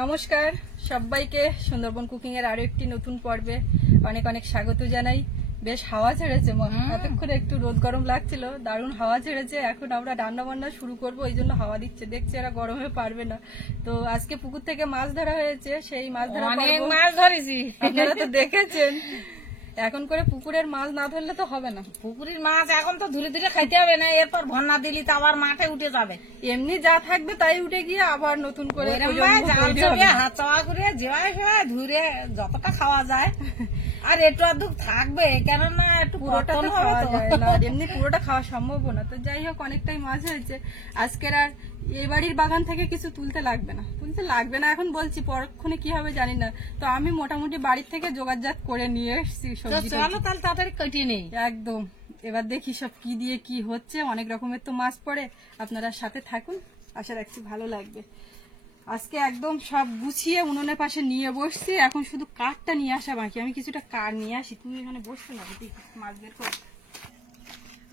নমস্কার সবাইকে সুন্দরবন কুকিং এর আরো একটি নতুন পর্বে অনেক অনেক স্বাগত জানাই। বেশ হাওয়া ছেড়েছে, এতক্ষণ একটু রোদ গরম লাগছিল, দারুণ হাওয়া ছেড়েছে। এখন আমরা রান্না বান্না শুরু করব, এই জন্য হাওয়া দিচ্ছে, দেখছি এরা গরমে পারবে না। তো আজকে পুকুর থেকে মাছ ধরা হয়েছে, সেই মাছ ধরা অনেক মাছ ধরেছি, আপনারা তো দেখেছেন। এখন করে পুকুরের মাছ না ধরলে তো হবে না। পুকুরের মাছ এখন তো ধুলে ধুলে খাইতে হবে না, এরপর ভন্না দিলি তো আবার মাঠে উঠে যাবে। এমনি যা থাকবে তাই উঠে গিয়ে আবার নতুন করে জাল চড়িয়ে হাত চাওয়া করে যেভাবে সেভাবে ধুরে যতটা খাওয়া যায় আর একটু আধটু থাকবে, কেননা একটু পুরোটা তো খাওয়া যায় না, এমনি পুরোটা খাওয়া সম্ভব না। তো যাই হোক, অনেকটাই মাছ হয়েছে আজকের। আর এই বাড়ির বাগান থেকে কিছু তুলতে লাগবে না এখন বলছি, পরক্ষণে কি হবে জানি না। তো আমি মোটামুটি বাড়ির থেকে জোগাড়জাত করে নিয়ে এসেছি সবজি। চলো তাহলে তাড়াতাড়ি কেটে নেই। একদম, এবার দেখি সব কি দিয়ে কি হচ্ছে। অনেক রকমের তো মাছ পড়ে, আপনারা সাথে থাকুন, আশা রাখছি ভালো লাগবে। আজকে একদম সব গুছিয়ে উনুনের পাশে নিয়ে বসছি, এখন শুধু কাঠটা নিয়ে আসা বাকি। আমি কিছুটা কাঠ নিয়ে আসি, তুমি এখানে বসছো না, মাছ বের কর।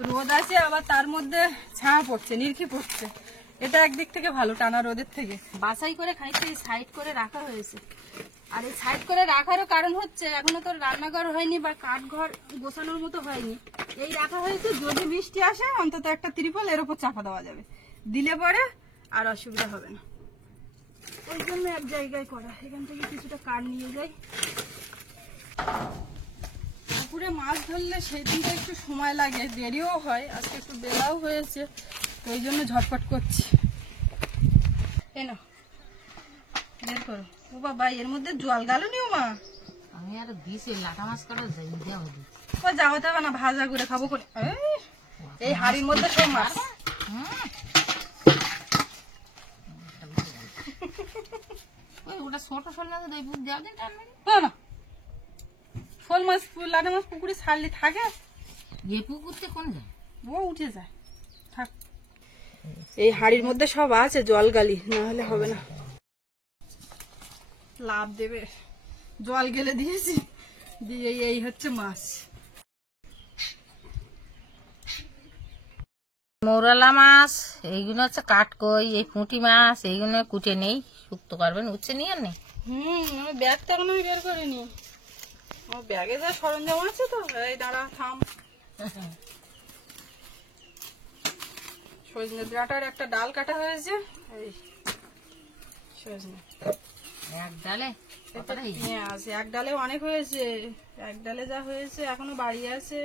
রোদ আছে, আবার তার মধ্যে ছায়া পড়ছে, নিরখি পড়ছে। এটা একদিক থেকে ভালো, টানা রোদের থেকে। বাছাই করে খাইতে সাইড করে রাখা হয়েছে। আর এই সাইড করে রাখারও কারণ হচ্ছে, এখনো তো রান্নাঘর হয়নি বা কাঠঘর গোছানোর মতো হয়নি। এই রাখা হয়েছে, যদি বৃষ্টি আসে অন্তত একটা ত্রিপল এর উপর চাপা দেওয়া যাবে, দিলে পরে আর অসুবিধা হবে না। ওই জন্য এক জায়গায় করা। এখান থেকে কিছুটা কাঠ নিয়ে যাই। পুকুরে মাছ ধরলে সেই দিনটা একটু সময় লাগে, দেরিও হয়। আজকে একটু বেলাও হয়েছে, তো ওই জন্য ঝটপট করছি। এনো বের করো। ও বাবা, এর মধ্যে জল গেল নি মা? আমি আর দিছি লাটা মাছ কাটা যাই দেওয়া দিই। ও যাওয়া যাবে না, ভাজা করে খাবো করে। এই হাড়ির মধ্যে সব মাছ। ওটা ছোট শোল না দেয়, বুঝ দেওয়া দিন টানবে না, শোল মাছ লাটা মাছ পুকুরে ছাড়লে থাকে। এ পুকুরতে কোন যায়, ও উঠে যায়, থাক। এই হাড়ির মধ্যে সব আছে, জল গালি না হলে হবে না। লাভ দেবে, জল গেলে দিয়েছি, দিয়ে এই হচ্ছে মাছ। মৌরালা মাছ এইগুলো হচ্ছে কাটকই, এই পুঁটি মাছ এইগুলো কুটে নেই, শুক্তো করবেন, উচ্ছে নিয়ে নেই। আমি ব্যাগ তো এখন বের করিনি, আমার ব্যাগে যা সরঞ্জাম আছে। তো এই দাঁড়া, থাম। সজনে ডাঁটার একটা ডাল কাটা হয়েছে, এই সজনে এক ডালে আছে। এক ডালে অনেক হয়েছে, এক ডালে যা হয়েছে এখনো বাড়ি আছে।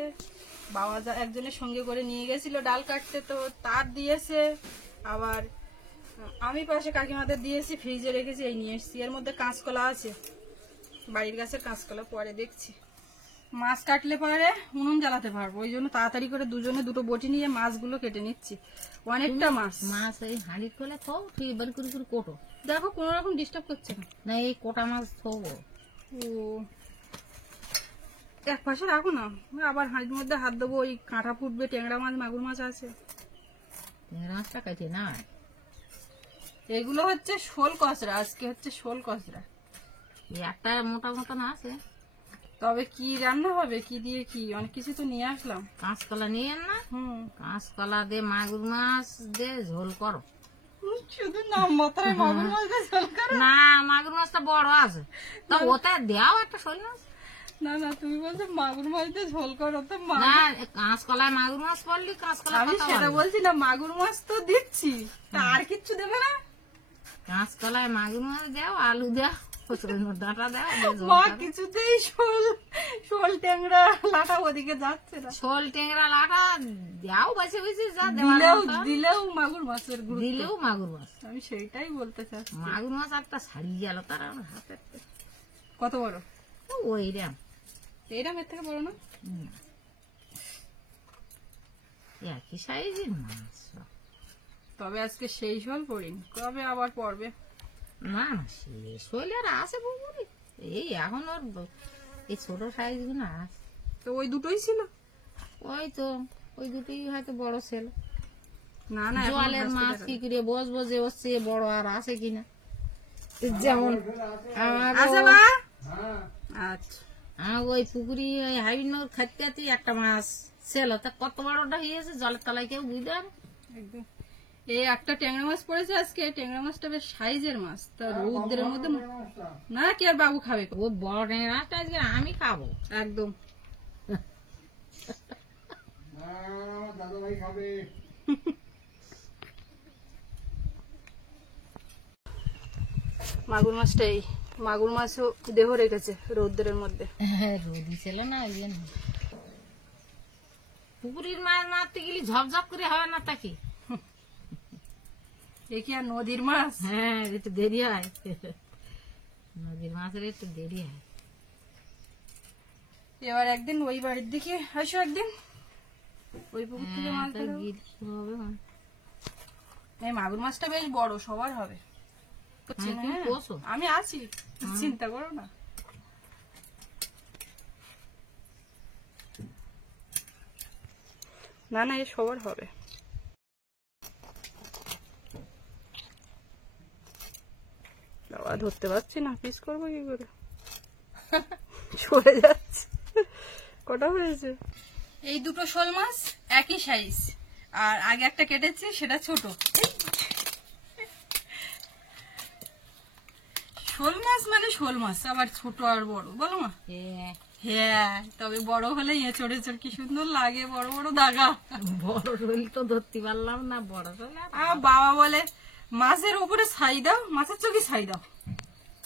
বাবা যা একজনের সঙ্গে করে নিয়ে গেছিল ডাল কাটতে, তো তার দিয়েছে। আবার আমি পাশে কাকিমাদের দিয়েছি, ফ্রিজে রেখেছি, এই নিয়ে এসেছি। এর মধ্যে কাঁচকলা আছে, বাড়ির গাছের কাঁচকলা, পরে দেখছি। মাছ কাটলে পরে উনুন জ্বালাতে পারবো, ওই জন্য তাড়াতাড়ি করে দুজনে দুটো বটি নিয়ে মাছগুলো কেটে নিচ্ছি। অনেকটা মাছ এই হাঁড়ি খোলে খাও, ঠিক এবার করে করে কোটো। দেখো কোনো রকম ডিস্টার্ব করছে না, এই কোটা মাছ থবো। ও এক পাশে রাখো না, আবার হাঁড়ির মধ্যে হাত দেবো, ওই কাঁটা ফুটবে। ট্যাংরা মাছ মাগুর মাছ আছে, মাছটা কাটে না। এগুলো হচ্ছে শোল কচরা, আজকে হচ্ছে শোল কচরা। একটা মোটা মোটা না আছে, তবে কি রান্না হবে, কি দিয়ে কি, অনেক কিছু তো নিয়ে আসলাম। কাঁচকলা নিয়ে না, কাঁচকলা দিয়ে মাগুর মাছ দিয়ে ঝোল করো। শুধু নাম মাত্রায় মাগুর মাছ দিয়ে ঝোল করো? না, মাগুর মাছটা বড় আছে, তা ওটা দেওয়া একটা শোল মাছ। না না, তুমি বলছো মাগুর মাছ দিয়ে ঝোল করো, তো না, কাঁচকলায় মাগুর মাছ পড়লি কাঁচকলা। আমি সেটা বলছি না, মাগুর মাছ তো দিচ্ছি, আর কিচ্ছু দেবে না? কাঁচকলায় মাগুর মাছ দাও, আলু দাও, ডাঁটা দাও। মা কিছুতেই শোল ট্যাংরা লাটা ওদিকে যাচ্ছে না। শোল ট্যাংরা লাটা দাও, বাছে বাছে যা দিলেও মাগুর মাছের দিলেও মাগুর মাছ। আমি সেইটাই বলতে চাচ্ছি। মাগুর মাছ একটা ছাড়ি গেল তার হাতে। কত বড়? ওইরাম এইরাম, এর থেকে বড় না? একই সাইজের মাছ। তবে আজকে সেই শোল পড়িনি, কবে আবার পড়বে। না না, শেষ হইলে আর আছে পুকুরে, এই এখন ওর এই ছোট সাইজ গুলো আছে। তো ওই দুটোই ছিল, ওই তো ওই দুটোই হয়তো বড় ছিল। না না, জলের মাছ কি করে বসবো যে হচ্ছে বড় আর আছে কিনা। যেমন আমার ওই পুকুরি ওই হাইবিন নগর খাইতে একটা মাছ ছিল, তা কত বড়টা হয়েছে জলের তলায় কেউ বুঝতে পারে। এই একটা ট্যাংরা মাছ পড়েছে আজকে। ট্যাংরা মাছটা বেশ সাইজের মাছ, তা রৌদ্রের মধ্যে না কি আর বাবু খাবে? ও বড় ট্যাংরা মাছটা আজকে আমি খাবো একদম। মাগুর মাছটাই, মাগুর মাছও দেহ রেখেছে রৌদ্রের মধ্যে। রোদি ছিল না ওই জন্য। পুকুরের মাছ মারতে গেলে ঝপঝপ করে হবে না তাকে? এ কি আর নদীর মাছ? হ্যাঁ, একটু দেরি হয়, নদীর মাছের একটু দেরি হয়। এবার একদিন ওই বাড়ির দিকে আসো, একদিন ওই পুকুর থেকে মাছ ধরো। এই মাগুর মাছটা বেশ বড়, সবার হবে। আমি আছি, চিন্তা করো না। না না, এ সবার হবে। বাবা ধরতে পারছি না, পিস করবো কি করে, সরে যাচ্ছে। কটা হয়েছে? এই দুটো শোল মাছ একই সাইজ, আর আগে একটা কেটেছি সেটা ছোট। শোল মাছ মানে শোল মাছ, আবার ছোট আর বড়, বলো মা? হ্যাঁ, তবে বড় হলে এঁচড় এঁচড় কি সুন্দর লাগে, বড় বড় দাগা। বড় রোল তো ধরতে পারলাম না, বড় রোল। বাবা বলে মাছের উপরে ছাই দাও, মাছের চোখে ছাই দাও,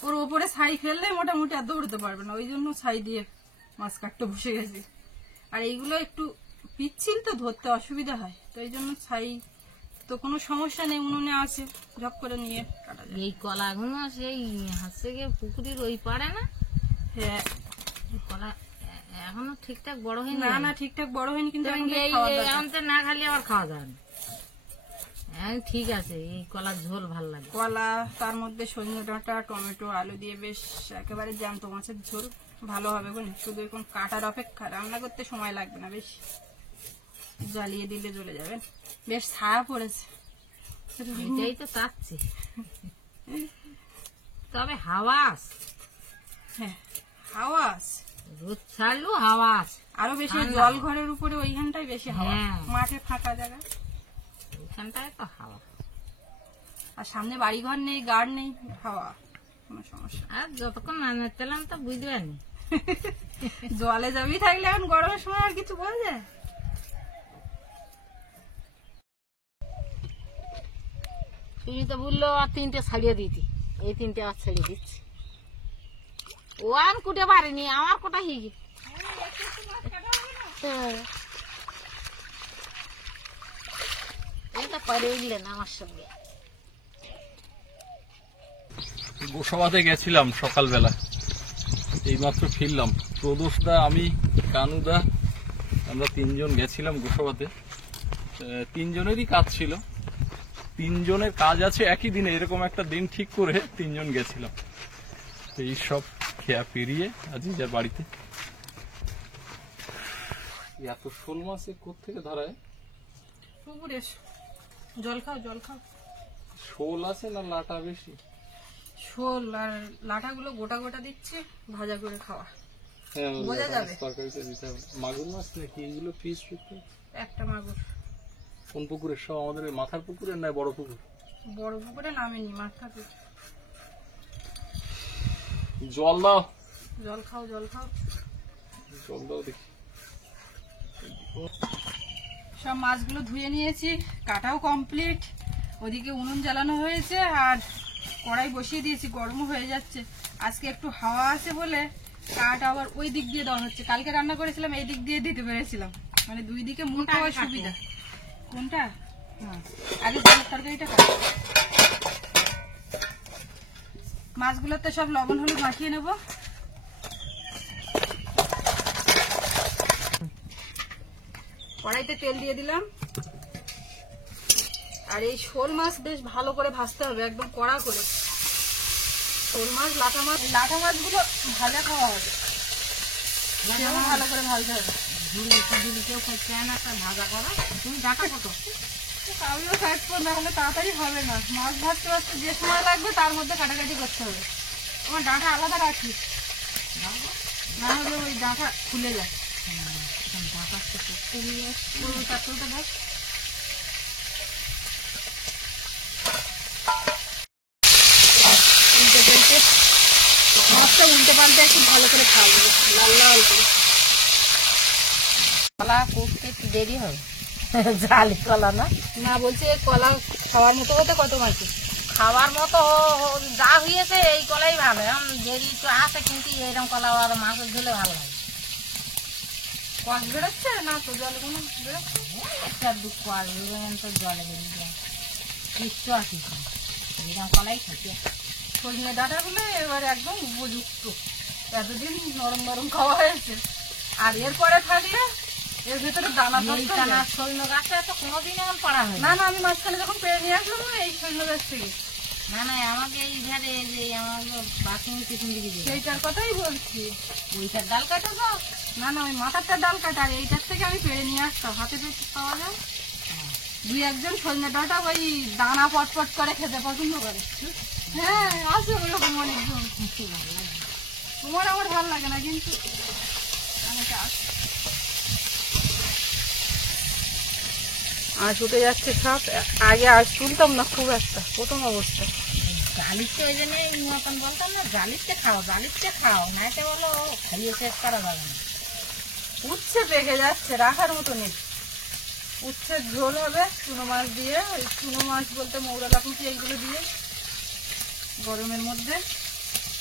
ওর উপরে ছাই ফেললে মোটামুটি আর দৌড়তে পারবে না, ওই জন্য ছাই দিয়ে মাছ কাটতে বসে গেছি। আর এইগুলো একটু পিচ্ছিল তো, ধরতে অসুবিধা হয়, তো এই জন্য ছাই তো কোনো সমস্যা নেই, উনুনে আছে, ঝপ করে নিয়ে কাটা যায়। এই কলাগুলো সেই হাসে গিয়ে পুকুরের ওই পারে না? হ্যাঁ, কলা এখনো ঠিকঠাক বড় হয়নি। না না, ঠিকঠাক বড় হয়নি, কিন্তু এখন তো না খালি আবার খাওয়া যায় না। ঠিক আছে, এই কলার ঝোল ভাল লাগে। কলা, তার মধ্যে সজনে ডাঁটা, টমেটো, আলু দিয়ে বেশ একেবারে জ্যান্ত মাছের ঝোল ভালো হবে। শুধু এখন কাটার অপেক্ষা, রান্না করতে সময় লাগবে না, বেশ জ্বালিয়ে দিলে জ্বলে যাবে। বেশ ছায়া পড়েছে, এটাই তো চাচ্ছি। তবে হাওয়াস, হ্যাঁ হাওয়াস, রোদ ছাড়লো হাওয়াস আরো বেশি। জল ঘরের উপরে ওইখানটাই বেশি হাওয়া, হ্যাঁ। মাঠে ফাঁকা জায়গা, ওইখানটায় তো হাওয়া। আর সামনে বাড়ি ঘর নেই, গাড় নেই, হাওয়া, কোনো সমস্যা। আর যতক্ষণ না নাচলাম তো বুঝতে পারিনি। জলে যাবি থাকলে এখন গরমের সময় আর কিছু বলা যায়। তুমি তো বললো আর 3টে ছাড়িয়ে দিতি, এই 3টে আর ছেড়ে দিচ্ছি। ও আর কুটে পারেনি, আমার কোটা হয়ে গেছে। এটা করে উঠলেন আমার সঙ্গে। গোসাবাতে গেছিলাম সকালবেলা, এইমাত্র ফিরলাম। প্রদোষদা, আমি, কানুদা, আমরা 3জন গেছিলাম গোসাবাতে। 3জনেরই কাজ ছিল, 3জনের কাজ আছে একই দিনে, এরকম একটা দিন ঠিক করে 3জন গেছিলাম। এই সব খেয়া পেরিয়ে আজ যার বাড়িতে। এত শোল মাছে কোত্থেকে ধরায়? পুকুরে জল খাও, জল খাও। শোল আছে না লাটা বেশি? শোল আর লাটাগুলো গোটা গোটা দিচ্ছে, ভাজা করে খাওয়া, হ্যাঁ, বোঝা যাবে। তরকারিতে দিতে হবে। মাগুর মাছ নাকি এগুলো? পিস একটা মাগুর। কোন পুকুরের? সব আমাদের মাথার পুকুরের না বড় পুকুর? বড় পুকুরে নামেনি, মাথা পুকুর। জল দাও, জল খাও, জল খাও, জল দাও দেখি। সব মাছগুলো ধুয়ে নিয়েছি, কাটাও কমপ্লিট। ওদিকে উনুন জ্বালানো হয়েছে আর কড়াই বসিয়ে দিয়েছি, গরমও হয়ে যাচ্ছে। আজকে একটু হাওয়া আছে বলে কাঠ আবার ওই দিক দিয়ে দেওয়া হচ্ছে। কালকে রান্না করেছিলাম এই দিক দিয়ে দিতে পেরেছিলাম, মানে দুই দিকে মুখ হওয়ার সুবিধা। কোনটা? আগে জলের তরকারিটা খাও। মাছগুলোতে সব লবণ হলুদ মাখিয়ে নেব। কড়াইতে তেল দিয়ে দিলাম। আর এই শোল মাছ বেশ ভালো করে ভাজতে হবে, একদম কড়া করে। শোল মাছ, লাটা মাছ, লাটা মাছগুলো ভাজা খাওয়া হবে, ভালো করে ভাজতে হবে। কেউ চায় না ভাজা করা। তুমি ডাটা কত? আমিও খাটবো, না হলে তাড়াতাড়ি হবে না। মাছ ভাজতে ভাজতে যে সময় লাগবে তার মধ্যে কাটাকাটি করতে হবে। আমার ডাঁটা আলাদা রাখি, না হলে ওই ডাঁটা খুলে যায়। মাছটা উল্টে পাল্টে একটু ভালো করে ভাজবো, লাল লাল করে। কলা করতে একটু দেরি হবে, জালি কলা না। না, বলছি কলা খাওয়ার মতো হতে কত বাকি? খাওয়ার মতো যা হয়েছে এই কলাই ভালো, এখন দেরি তো আছে, কিন্তু এরকম কলা আর মাছের ঝোলে ভালো লাগে। কষ বেরোচ্ছে না তো, জল কোনো বেরোচ্ছে? একটা দুঃখ আসবে তো জলে বেরিয়ে যায়, কিচ্ছু আসিস না, এরকম কলাই খেতে। সজনে ডাঁটাগুলো এবার একদম উপযুক্ত, এতদিন নরম নরম খাওয়া হয়েছে। আর এরপরে থাকলে এর ভিতরে দানা থাকতো না। সৈন্য গাছে তো কোনোদিন এখন পড়া হয় না না, আমি মাঝখানে যখন পেরে নিয়ে আসলাম না এই সজনে গাছ থেকে, না। না আমাকে এই ধারে যে আমার বাথরুমের পিছন দিকে যে সেইটার কথাই বলছি। ওইটার ডাল কাটা তো। না না, ওই মাথারটা ডাল কাটা, আর এইটার থেকে আমি পেরে নিয়ে আসতাম, হাতে পেতে পাওয়া যায়। দুই একজন সজনে ডাঁটা ওই দানা পটপট করে খেতে পছন্দ করে। হ্যাঁ, আছে ওরকম অনেকজন। তোমার আমার ভালো লাগে না, কিন্তু অনেকে আছে। আঁশ উঠে যাচ্ছে সব। আগে আঁশ তুলতাম না খুব একটা, প্রথম অবস্থা। জালিতে ওই জন্য এই মতন বলতাম না, জালিতে খাও, জালিতে খাও, নাইতে বলো খাইয়ে শেষ করা যাবে না। উচ্ছে পেকে যাচ্ছে, রাখার মতো নেই। উচ্ছে ঝোল হবে চুনো মাছ দিয়ে, ওই চুনো মাছ বলতে মৌরলা পুঁটি এইগুলো দিয়ে গরমের মধ্যে।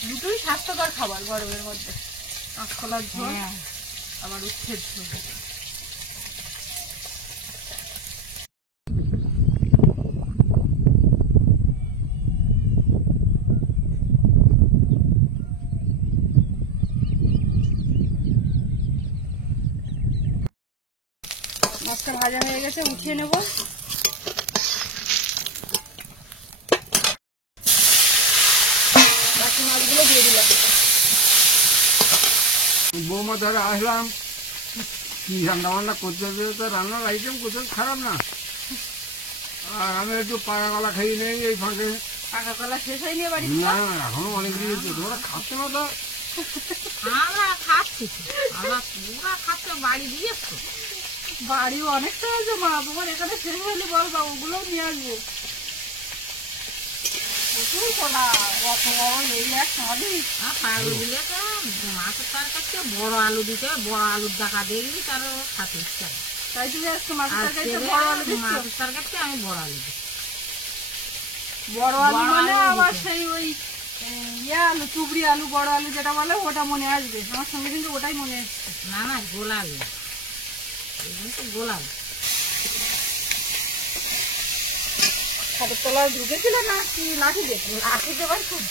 দুটোই স্বাস্থ্যকর খাবার গরমের মধ্যে, কাঁচকলার ঝোল আবার উচ্ছের ঝোল। মাছটা ভাজা হয়ে গেছে, উঠিয়ে নেব। বাকি মাছগুলো দিয়ে দিলাম। বৌমা ধরে আসলাম, কি রান্না বান্না করতে তো রান্নার আইটেম কোথাও খারাপ না। আর আমি একটু পাকা কলা খাই নেই এই ফাঁকে। পাকা কলা শেষ হয়নি বাড়ি? না এখনো অনেক দিন তোমরা খাচ্ছ না তো। আমরা খাচ্ছি তো, আমরা পুরা খাচ্ছে বাড়ি দিয়েছো। বাড়িও অনেকটা আছে মা, তোমার এখানে শেষ হলে বলবা, ওগুলোও নিয়ে আসবো। প্রচুর কলা, অত বড় এই এক সাদি। আলু দিলে তো মাছের তরকারিতে বড় আলু দিতে হয়, বড় আলুর দেখা দেখলি তার খাতে ইচ্ছা হয়। তাই তুমি আজকে মাছের আর তরকারিতে বড় আলু দিচ্ছ? মাছের তরকারিতে আমি বড় আলু দিই। বড় আলু বড় মানে আলু আবার দিতে। সেই ওই আলু, চুবড়ি আলু, বড় আলু যেটা বলে ওটা মনে আসবে আমার সঙ্গে, কিন্তু ওটাই মনে আসছে। না না, গোল আলু, এগুলো তো গোল আলু। খাটের তলায় ঢুকেছিল না কি লাঠি দিয়ে? লাঠি দেবার খুব।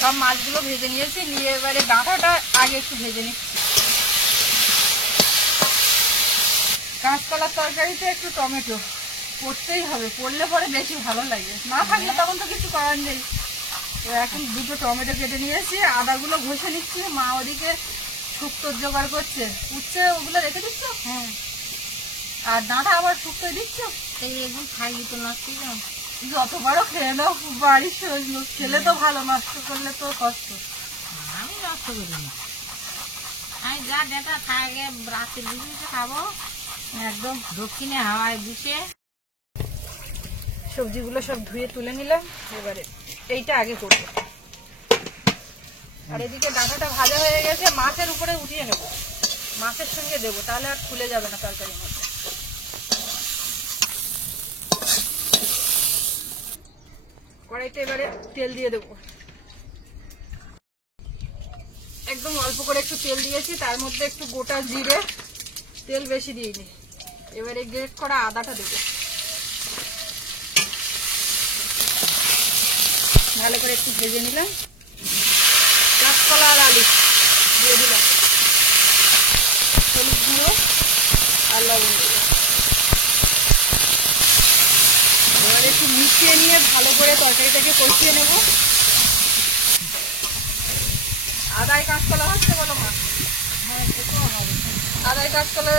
সব মাছগুলো ভেজে নিয়েছি, নিয়ে এবারে ডাঁটাটা আগে একটু ভেজে নিচ্ছি। কাঁচকলার তরকারিতে একটু টমেটো পড়তেই হবে, পড়লে পরে বেশি ভালো লাগে, না থাকলে তখন তো কিছু করার নেই। তো এখন দুটো টমেটো কেটে নিয়েছি, আদাগুলো ঘষে নিচ্ছি। মা ওদিকে শুক্তোর জোগাড় করছে, উচ্ছে ওগুলো রেখে দিচ্ছ? হ্যাঁ, আর ডাঁটা আবার শুক্তোয় দিচ্ছ? এই এগুলো খাইয়ে তো নষ্ট না। যতবারও খেয়ে নাও, বাড়ির সজনো খেলে তো ভালো, নষ্ট করলে তো কষ্ট। আমি নষ্ট করি না, আমি যা যেটা থাকে রাতের দিকে খাবো, একদম। দক্ষিণে হাওয়ায় বসে। সবজিগুলো সব ধুয়ে তুলে নিলাম, এবারে এইটা আগে করবো। আর এদিকে ডাঁটাটা ভাজা হয়ে গেছে, মাছের উপরে উঠিয়ে নেব, মাছের সঙ্গে দেবো, তাহলে আর খুলে যাবে না তরকারির মধ্যে। কড়াইতে এবারে তেল দিয়ে দেবো, একদম অল্প করে একটু তেল দিয়েছি, তার মধ্যে একটু গোটা জিরে, তেল বেশি দিইনি। এবারে গ্রেট করা আদাটা দেবো, ভালো করে একটু ভেজে নিলাম। কাঁচকলা আর আলু দিয়ে দিলাম, হলুদ গুঁড়ো আর লবণ দেবো। এবার একটু মিশিয়ে নিয়ে ভালো করে তরকারিটাকে কষিয়ে নেব। আদায় কাঁচকলা হচ্ছে বলো মা? হ্যাঁ, সেটাও হবে। আদায় কাঁচকলা,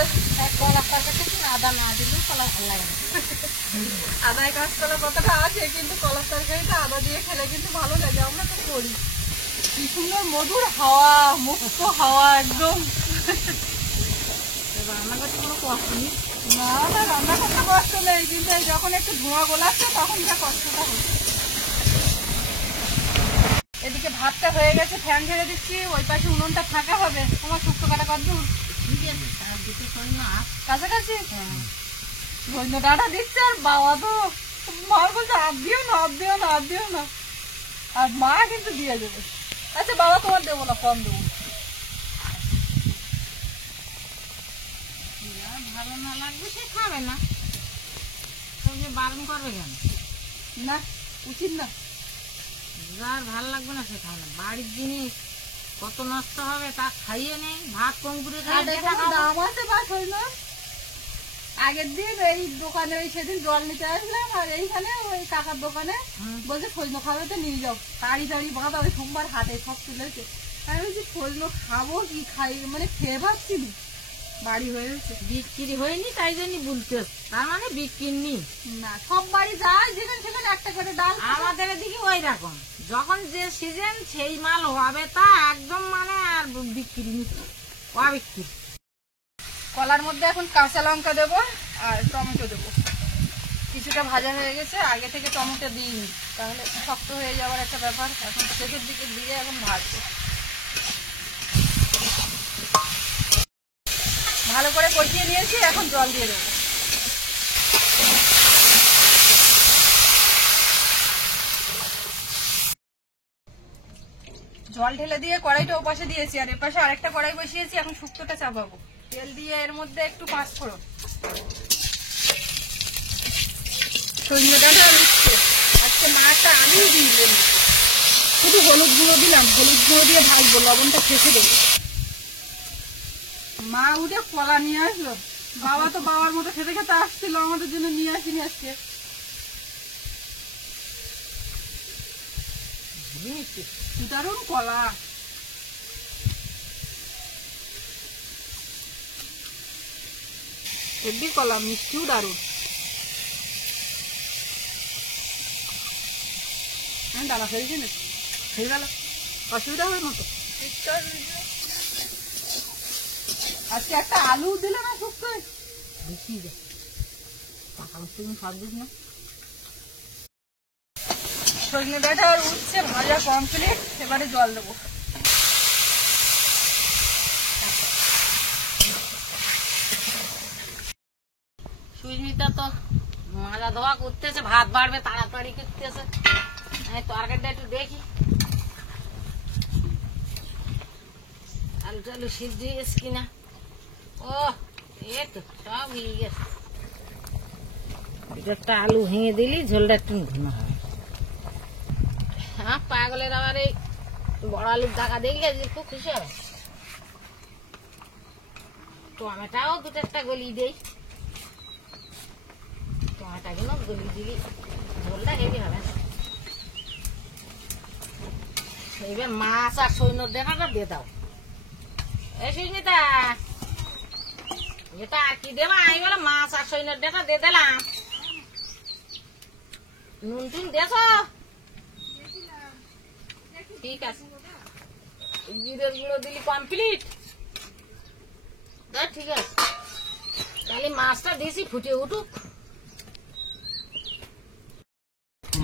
কলার তরকারিতে আদা না দিলে কলা ভালো লাগে না। আদায় কাঁচকলা কথাটা আছে, কিন্তু কলার তরকারিটা আদা দিয়ে খেলে কিন্তু ভালো লাগে, আমরা তো করি। কি সুন্দর মধুর হাওয়া, মুক্ত হাওয়া একদম। রান্না করতে কোনো কষ্ট নেই, না না, রান্না করতে কষ্ট নেই, কিন্তু এই যখন একটু ধোঁয়া গোলাচ্ছে তখন যা কষ্টটা হচ্ছে। এদিকে ভাতটা হয়ে গেছে, ফ্যান ঝেড়ে দিচ্ছি, ওই পাশে উনুনটা ফাঁকা হবে। তোমার শুক্তো কাটা কত দূর? কাছাকাছি ধন্য ডাটা দিচ্ছে, আর বাবা তো মা বলছে হাত দিও না, হাত দিও না, হাত দিও না, আর মা কিন্তু দিয়ে দেবে। আচ্ছা বাবা তোমার দেবো না, কম দেবো। যার ভালো না লাগবে সে খাবে না, সবজি বারণ করবে কেন? না, উচিত না। যার ভালো লাগবে না সে খাবে না। বাড়ির জিনিস কত নষ্ট হবে তা খাইয়ে নেই, ভাত কম করে আর খাইয়ে দেখো দেখা খাবো। দাম আছে বা শৈল। আগের দিন এই দোকানে ওই সেদিন জল নিতে আসলাম, আর এইখানে ওই কাকার দোকানে বলছে সৈন্য খাবে তো নিয়ে যাও, তাড়ি তাড়ি বাঁধা, ওই সোমবার হাটে সব তুলেছে। আমি বলছি সৈন্য খাবো কি, খাই মানে খেয়ে ভাবছি নি, বাড়ি হয়েছে। বিক্রি হয়নি তাই জন্য বলতে, তার মানে বিক্রি নেই। না, সব বাড়ি যায় যেখানে সেখানে একটা করে ডাল। আমাদের এদিকে ওই রকম, যখন যে সিজন সেই মাল হবে তা একদম মানে আর বিক্রি নেই, অবিক্রি। কলার মধ্যে এখন কাঁচা লঙ্কা দেবো আর টমেটো দেবো। কিছুটা ভাজা হয়ে গেছে, আগে থেকে টমেটো দিইনি, তাহলে শক্ত হয়ে যাওয়ার একটা ব্যাপার। এখন শেষের দিকে দিয়ে এখন ভাজবো। ভালো করে কষিয়ে নিয়েছি, এখন জল দিয়ে দেবো। জল ঢেলে দিয়ে কড়াইটা ওপাশে দিয়েছি, আর এপাশে আরেকটা কড়াই বসিয়েছি। এখন শুক্তোটা চাপাবো। তেল দিয়ে এর মধ্যে একটু পাঁচফোড়ন, সজনে ডাঁটা আর উচ্ছে। আজকে মাছটা আলু দিয়ে শুধু হলুদ গুঁড়ো দিলাম, হলুদ গুঁড়ো দিয়ে ভাজবো, লবণটা শেষে দেবো। মা উঠে কলা নিয়ে আসলো। বাবা তো বাবার মতো খেতে খেতে আসছিল, আমাদের জন্য নিয়ে আসিনি আজকে। দারুন কলা, হেব্বি কলা, মিষ্টিও দারুন। দানা ফেলছি না, হয়ে গেল, অসুবিধা হবে মতো। আজকে একটা আলু দিলে না শুক্তো বেশি যায়, পাকা মিষ্টি সব দিস না। সজনে ডাঁটা আর উচ্ছে ভাজা কমপ্লিট, এবারে জল দেবো। সুস্মিতা তো মাজা ধোয়া করতেছে, ভাত বাড়বে তাড়াতাড়ি করতেছে। আমি তরকারিটা একটু দেখি, আলু টালু সিদ্ধ হয়ে গেছে কিনা। ও এই তো সব হয়ে গেছে। একটা আলু ভেঙে দিলি ঝোলটা একটু ঘন হয়। হ্যাঁ, পাগলের আবার এই বড় আলুর টাকা দেখলে যে খুব খুশি হবে। টমেটাও দুটো একটা গলিয়ে দেই, টমেটাগুলো গলিয়ে দিলি ঝোলটা হেভি হবে। এইবার মাছ আর সৈন্যর দেখাটা দিয়ে দাও। এই সুস্মিতা, এটা আর কি দেবা? আমি বলে মাছ আর সৈন্যর দেখা দিয়ে দিলাম। নুন টুন দেছ? ঠিক আছে, জিরের গুঁড়ো দিলি কমপ্লিট। ঠিক আছে, তাহলে মাছটা দিয়েছি ফুটে উঠুক।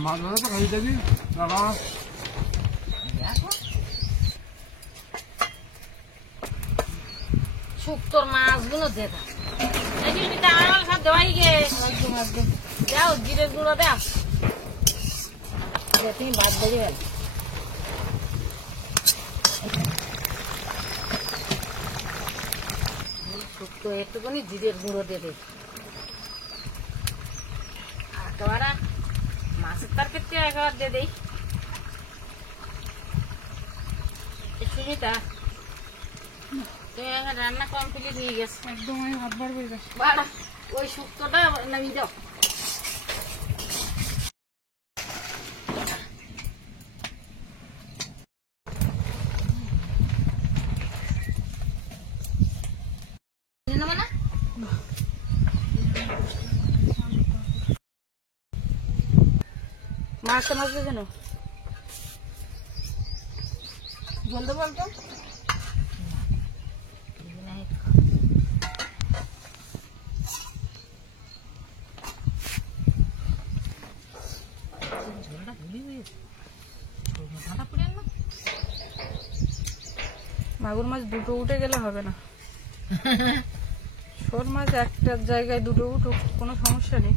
মাছ ধরে তো খাই দেবি দাদা। দেখো শুক্তোর মাছগুলো দেখা সব দেওয়াই গে। একদম একদম। দাও জিরের গুঁড়ো দাও, তুমি বাদ বেরিয়ে গেল। শুক্তো একটুখানি জিরের গুঁড়ো দেবে। একেবারে মাছের তরকারিতে একবার দিয়ে দেই। সুমিতা, রান্না কমপ্লিট হয়ে গেছে, একদম আমি ভাত বাড়বো এবার। বাড়া ওই শুক্তোটা নামিয়ে দাও। মাছটা মাছবে কেন? জল দেবো একদম। মাগুর মাছ দুটো উঠে গেলে হবে না, শোল মাছ একটা জায়গায় দুটো উঠুক, কোনো সমস্যা নেই।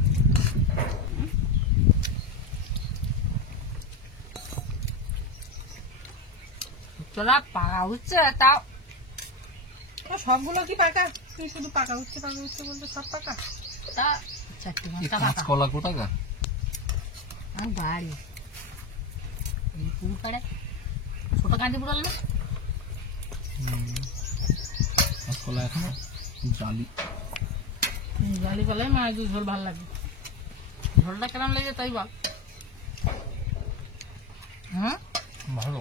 চলা পাকা হচ্ছে তাও সবগুলো কি পাকা? তুই শুধু পাকা হচ্ছে বলতে সব পাকা? তা 4 এই ঘন্টা পাকা কাঁচকলা কোটাকা? আমার বাড়ি এই পুকুরটারে ছোট কাঁদি পুরাল না কাঁচকলা এখনো জালি। জালি পালে মাছ ঝোল ভালো লাগে। ঝোলটা কেমন লাগে তাই বল। হ্যাঁ ভালো।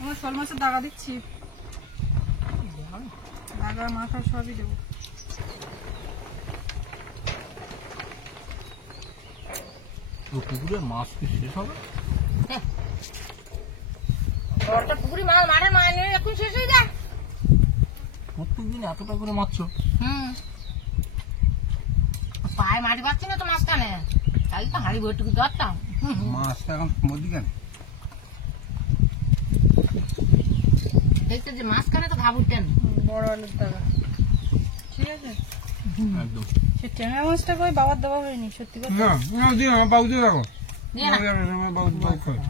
আমার শোল মাছের দাগা দিচ্ছি, দাগা মাথা সবই দেবো। তো পুকুরের মাছ কি শেষ হবে? ওটা পুকুরি মাছ মাঠে মাছ নিয়ে এখন শেষ হয়ে যায়। প্রত্যেকদিন এতটা করে মারছো? হুম পায়ে মাটি পাচ্ছি না তো মাঝখানে, তাই তো হাঁড়ি বইটুকু ধরতাম। মাছটা এখন মধ্যে কেন? দেখতে যে মাঝখানে তো ভাব উঠতেন। বড় আলুর দাগা, ঠিক আছে। একদম। সে ট্যাংরা মাছটা কই বাবার দেওয়া হয়নি, সত্যি কথা। না না দিও আমার বাবু দিয়ে রাখো, দিয়ে না আমার বাবু খাবে।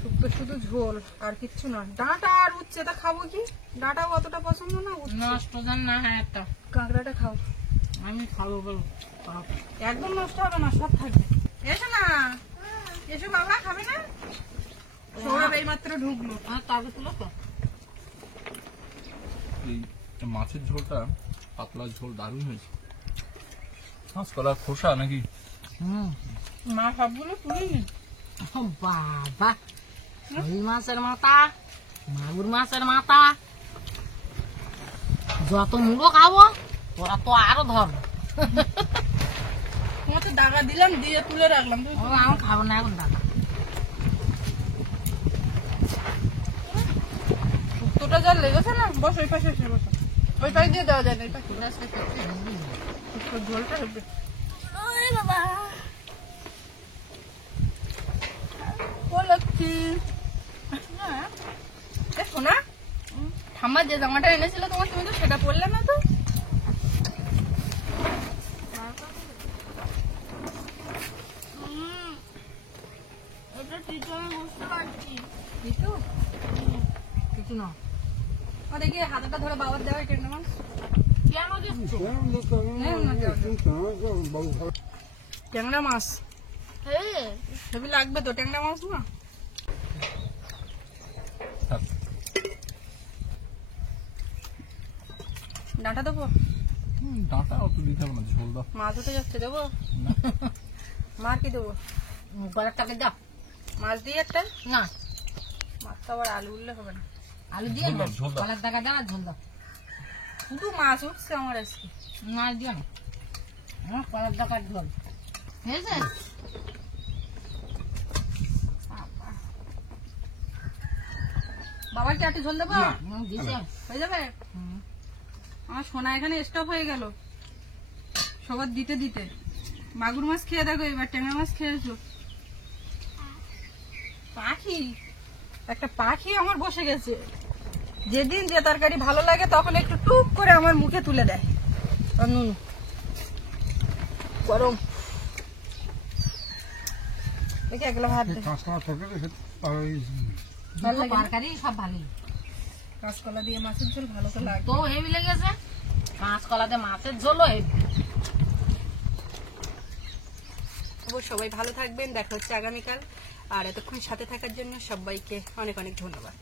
শুক্তো শুধু ঝোল আর কিচ্ছু না। ডাঁটা আর উচ্ছে তা খাবো কি? ডাঁটাও অতটা পছন্দ না, উচ্ছে নষ্ট যেন না হয় একটা। কাঁকড়াটা খাও। আমি খাবো বলো একদম নষ্ট হবে না, সব থাকবে। এসো না, এসো বাবা, খাবে না? সৌরভ এই মাত্র ঢুকলো। আমার তবে তুলো তো। এই মাছের ঝোলটা পাতলা ঝোল দারুণ হয়েছে। কাঁচকলার খোসা নাকি? হুম মা সবগুলো তুলিনি। ও বাবা, রুই মাছের মাথা, মাগুর মাছের মাথা, যত মুড়ো খাবো ওরা তো আরো ধরবো। তোমার তো দাগা দিলাম, দিয়ে তুলে রাখলাম। তুমি আমি খাবো না এখন দাদা। শুক্তোটা যা লেগেছে না, বস ওই পাশে এসে বসো। ওই পাশ দিয়ে দেওয়া যায় না, এই পাশে। শুক্তোর ঝোলটা হবে। ও লক্ষ্মী, হ্যাঁ এ শোনা, ঠাম্মা যে জামাটা এনেছিল তোমার, তুমি তো সেটা পরলে না তো। কিছু না ও দেখি হাতটা ধরে বাবার দেওয়া কেন মাছ। কেন দিচ্ছ? বাবু খাবে। ট্যাংরা মাছ হেবি লাগবে তো, ট্যাংরা মাছ না। থাক। ডাঁটা দেবো? ডাঁটা অত দিতে হবে না, ঝোল দাও। মাছ উঠে যাচ্ছে, দেবো? মার কি দেবো? গলার টাকা দাও। মাছ দিয়ে একটা? না মাছ তো আবার আলু উঠলে হবে না। আলু দিয়ে ঝোল না, দাও, ঝোল দাও। গলার টাকা দাও আর ঝোল দাও। শুধু মাছ উঠছে আমার আজকে। মাছ দিও না, আমার গলার টাকার ঝোল। ঠিক আছে বাবার কি একটু ঝোল দেবো? দিছে। হয়ে যাবে? আমার সোনা এখানে স্টপ হয়ে গেল সবার দিতে দিতে। মাগুর মাছ খেয়ে দেখো, এবার ট্যাংরা মাছ খেয়েছো। পাখি, একটা পাখি আমার বসে গেছে। যেদিন যে তরকারি ভালো লাগে তখন একটু টুক করে আমার মুখে তুলে দেয়। আর নুন গরম দেখি, একলা ভাত দে। কাঁচকলা থাকলে তো ভালো লাগে না? তরকারি সব ভালোই, কাঁচকলা দিয়ে মাছের ঝোল ভালো তো লাগে। তো হেভি লেগেছে। কাঁচকলাতে মাছের ঝোলও হেভি। সবাই ভালো থাকবেন, দেখা হচ্ছে আগামীকাল। আর এতক্ষণ সাথে থাকার জন্য সবাইকে অনেক অনেক ধন্যবাদ।